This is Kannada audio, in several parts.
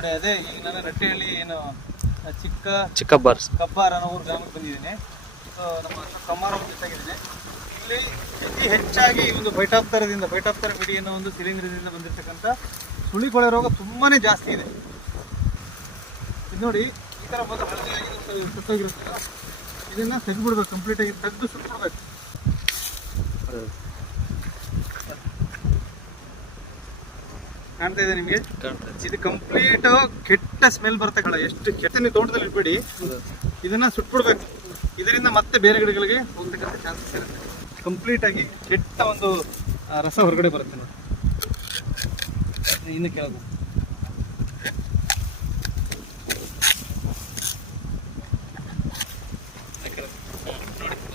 ನೋಡಿ ಅದೇ ಈಗ ನಾನು ರಟ್ಟೆಹಳ್ಳಿ ಏನು ಚಿಕ್ಕ ಚಿಕ್ಕಬ್ಬಾರ್. ಕಬ್ಬಾರ್ ಅನ್ನೋ ಊರು ಗ್ರಾಮಕ್ಕೆ ಬಂದಿದ್ದೀನಿ. ಸೊ ನಮ್ಮ ಸಮಾರಂಭ ಕಮ್ಮಾರ ಜೊತೆಗಿದ್ದೀನಿ ಇಲ್ಲಿ ಅತಿ ಹೆಚ್ಚಾಗಿ ಈ ಒಂದು ಬೈಟಾಪ್ತರದಿಂದ ಬೈಟಾಪ್ತರ ಬಿಡಿ ಅನ್ನೋ ಒಂದು ಶಿಲೀಂಧ್ರದಿಂದ ಬಂದಿರತಕ್ಕಂಥ ಸುಳಿಕೊಳೆ ರೋಗ ತುಂಬಾನೇ ಜಾಸ್ತಿ ಇದೆ. ಇದು ನೋಡಿ ಈ ಥರ ಮೊದಲು ಹಳದಿಯಾಗಿ ಸು- ಇದನ್ನು ತೆಗೆದ್ಬಿಡ್ಬೇಕು ಕಂಪ್ಲೀಟ್ ಆಗಿ ತೆಗೆದು ಸುಟ್ಬಿಡ್ಬೇಕು. ಕಾಣ್ತಾ ಇದೆ ನಿಮಗೆ? ಇದು. ಕಂಪ್ಲೀಟ್ ಕೆಟ್ಟ ಸ್ಮೆಲ್ ಬರ್ತಕ್ಕಲ್ಲ ಎಷ್ಟು ಕೆಟ್ಟ ನೀವು ತೋಟದಲ್ಲಿ ಇಟ್ಬಿಡಿ. ಇದನ್ನ ಸುಟ್ಬಿಡ್ಬೇಕು. ಇದರಿಂದ ಮತ್ತೆ ಬೇರೆ ಗಿಡಗಳಿಗೆ ಹೋಗ್ತಕ್ಕಂಥ ಚಾನ್ಸಸ್ ಇರುತ್ತೆ. ಕಂಪ್ಲೀಟ್ ಆಗಿ ಕೆಟ್ಟ ಒಂದು ರಸ ಹೊರಗಡೆ ಬರುತ್ತೆ ನೋಡಿ. ಇನ್ನು ಕೆಳಗು.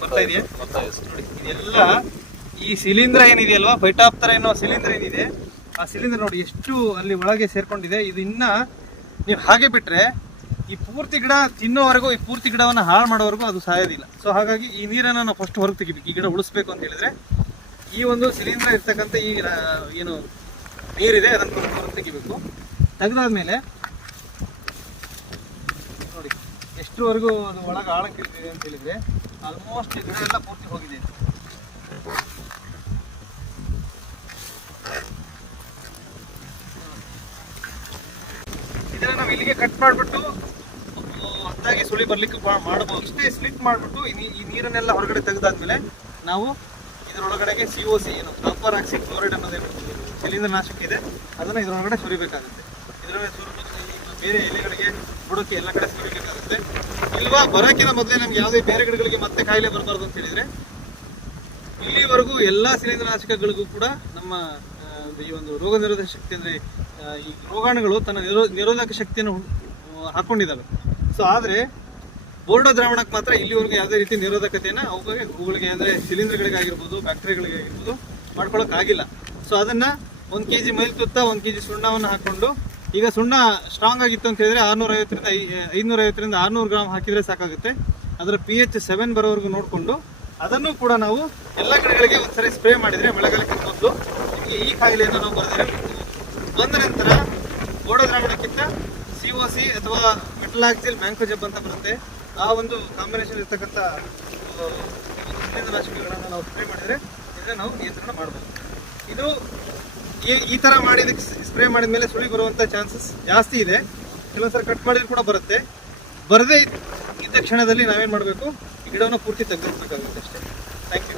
ಬರ್ತಾ ಇದೆಯಾ? ಇದೆಲ್ಲ ಈ ಶಿಲೀಂಧ್ರ ಏನಿದೆಯಲ್ವಾ? ಫೈಟಾಪ್ತರ ಏನೋ ಶಿಲೀಂಧ್ರ ಏನಿದೆ? ಆ ಸಿಲಿಂಡರ್ ನೋಡಿ ಎಷ್ಟು ಅಲ್ಲಿ ಒಳಗೆ ಸೇರ್ಕೊಂಡಿದೆ. ಇದು ಇನ್ನ ನೀವು ಹಾಗೆ ಬಿಟ್ರೆ ಈ ಪೂರ್ತಿ ಗಿಡ ತಿನ್ನೋವರೆಗೂ ಈ ಪೂರ್ತಿ ಗಿಡವನ್ನು ಹಾಳು ಮಾಡೋವರೆಗೂ ಅದು ಸಾಯೋದಿಲ್ಲ. ಸೊ ಹಾಗಾಗಿ ಈ ನೀರನ್ನು ನಾವು ಫಸ್ಟ್ ಹೊರಗೆ ತೆಗಿಬೇಕು. ಈ ಗಿಡ ಉಳಿಸ್ಬೇಕು ಅಂತ ಹೇಳಿದ್ರೆ ಈ ಒಂದು ಸಿಲಿಂಡರ್ ಇರ್ತಕ್ಕಂಥ ಈ ಏನು ನೀರಿದೆ, ಅದನ್ನು ಹೊರಗೆ ತೆಗಿಬೇಕು. ತೆಗೆದಾದ್ಮೇಲೆ ನೋಡಿ, ಎಷ್ಟರವರೆಗೂ ಅದು ಒಳಗೆ ಆಳಕ್ಕೆ ಇರ್ತಿದೆ ಅಂತ ಹೇಳಿದ್ರೆ ಆಲ್ಮೋಸ್ಟ್ ಗಿಡ ಎಲ್ಲ ಪೂರ್ತಿ ಹೋಗಿದೆ. ನಾವು ಇಲ್ಲಿಗೆ ಕಟ್ ಮಾಡಿಬಿಟ್ಟು ಹೊತ್ತಾಗಿ ಸುಳಿ ಬರ್ಲಿಕ್ಕೆ ಮಾಡಬಹುದು ಇಷ್ಟೇ ಸ್ಲಿಪ್ ಮಾಡಿಬಿಟ್ಟು ಈ ನೀರನ್ನೆಲ್ಲ ಹೊರಗಡೆ ತೆಗೆದಾದ್ಮೇಲೆ ನಾವು ಇದರೊಳಗಡೆಗೆ ಸಿ ಓ ಸಿ ಏನು ಕಾಪರ್ ಆಕ್ಸಿ ಕ್ಲೋರೈಡ್ ಅನ್ನೋದೇ ಶಿಲೀಂಧ್ರ ನಾಶಕ ಇದೆ. ಅದನ್ನ ಇದರೊಳಗಡೆ ಸುರಿಬೇಕಾಗುತ್ತೆ. ಇದರೊಳಗೆ ಸುರಿದು ಬೇರೆ ಎಲೆಗಳಿಗೆ ಬುಡಕ್ಕೆ ಎಲ್ಲ ಕಡೆ ಸುರಿಬೇಕಾಗುತ್ತೆ. ಇಲ್ವಾ? ಬರೋಕ್ಕಿಂತ ಮೊದಲೇ ನಮ್ಗೆ ಯಾವುದೇ ಬೇರೆ ಗಿಡಗಳಿಗೆ ಮತ್ತೆ ಕಾಯಿಲೆ ಬರಬಾರ್ದು ಅಂತ ಹೇಳಿದ್ರೆ ಇಲ್ಲಿವರೆಗೂ ಎಲ್ಲ ಶಿಲೀಂದ್ರನಾಶಕಗಳಿಗೂ ಕೂಡ ನಮ್ಮ ಈ ಒಂದು ರೋಗ ನಿರೋಧಕ ಶಕ್ತಿ ಅಂದರೆ ಈ ರೋಗಾಣುಗಳು ತನ್ನ ನಿರೋ, ನಿರೋಧಕ ಶಕ್ತಿಯನ್ನು ಹಾಕ್ಕೊಂಡಿದ್ದಾವೆ ಸೊ ಆದರೆ ಬೋರ್ಡೋ ದ್ರಾವಣಕ್ಕೆ ಮಾತ್ರ ಇಲ್ಲಿವರೆಗೂ ಯಾವುದೇ ರೀತಿ ನಿರೋಧಕತೆಯನ್ನು ಅವುಗಳಿಗೆ ಹೂಗಳಿಗೆ ಅಂದರೆ ಸಿಲಿಂಡರ್ಗಳಿಗೆ ಆಗಿರ್ಬೋದು ಮಾಡ್ಕೊಳ್ಳೋಕ್ಕಾಗಿಲ್ಲ ಸೊ ಅದನ್ನು ಒಂದು ಕೆ ಜಿ ಮೈಲ್ ತುತ್ತ ಒಂದು ಕೆ ಜಿ ಸುಣ್ಣವನ್ನು ಹಾಕ್ಕೊಂಡು ಈಗ ಸುಣ್ಣ ಸ್ಟ್ರಾಂಗ್ ಆಗಿತ್ತು ಅಂತ ಹೇಳಿದರೆ ಆರುನೂರ ಐವತ್ತರಿಂದ ಐನೂರ ಐವತ್ತರಿಂದ ಆರುನೂರು ಗ್ರಾಮ್ ಹಾಕಿದರೆ ಸಾಕಾಗುತ್ತೆ. ಅದರ ಪಿ ಎಚ್ ಸೆವೆನ್ ಬರೋವರೆಗೂ ನೋಡಿಕೊಂಡು ಅದನ್ನು ಕೂಡ ನಾವು ಎಲ್ಲ ಕಡೆಗಳಿಗೆ ಒಂದ್ಸರಿ ಸ್ಪ್ರೇ ಮಾಡಿದರೆ, ಮಳೆಗಾಲಕ್ಕೆ ಮೊದಲು ಈ ಕಾಯಿಲೆಯನ್ನು ನಾವು ಬರೆದಿರಬೇಕು ಬಂದ ನಂತರ ಗೋಡ ದ್ರಾವಣಕ್ಕಿಂತ ಸಿ ಒ ಸಿ ಅಥವಾ ಮೆಟಲಾಕ್ಸಿಲ್ ಮ್ಯಾಂಕೋಜಬ್ ಅಂತ ಬರುತ್ತೆ. ಆ ಒಂದು ಕಾಂಬಿನೇಷನ್ ಇರ್ತಕ್ಕಂಥ ನಾಶಕಗಳನ್ನು ನಾವು ಸ್ಪ್ರೇ ಮಾಡಿದರೆ ಇದನ್ನು ನಾವು ನಿಯಂತ್ರಣ ಮಾಡ್ಬೋದು. ಇದು ಈ ಈ ಥರ ಮಾಡಿದಕ್ಕೆ ಸ್ಪ್ರೇ ಮಾಡಿದ ಮೇಲೆ ಸುಳಿ ಬರುವಂಥ ಚಾನ್ಸಸ್ ಜಾಸ್ತಿ ಇದೆ. ಕೆಲವೊಂದ್ಸಲ ಕಟ್ ಮಾಡಿದ್ರು ಕೂಡ ಬರುತ್ತೆ. ಬರದೇ ಇದ್ದ ಕ್ಷಣದಲ್ಲಿ ನಾವೇನು ಮಾಡಬೇಕು? ಗಿಡವನ್ನು ಪೂರ್ತಿ ತೆಗೆದಿರ್ಬೇಕಾಗುತ್ತೆ ಅಷ್ಟೇ. Thank you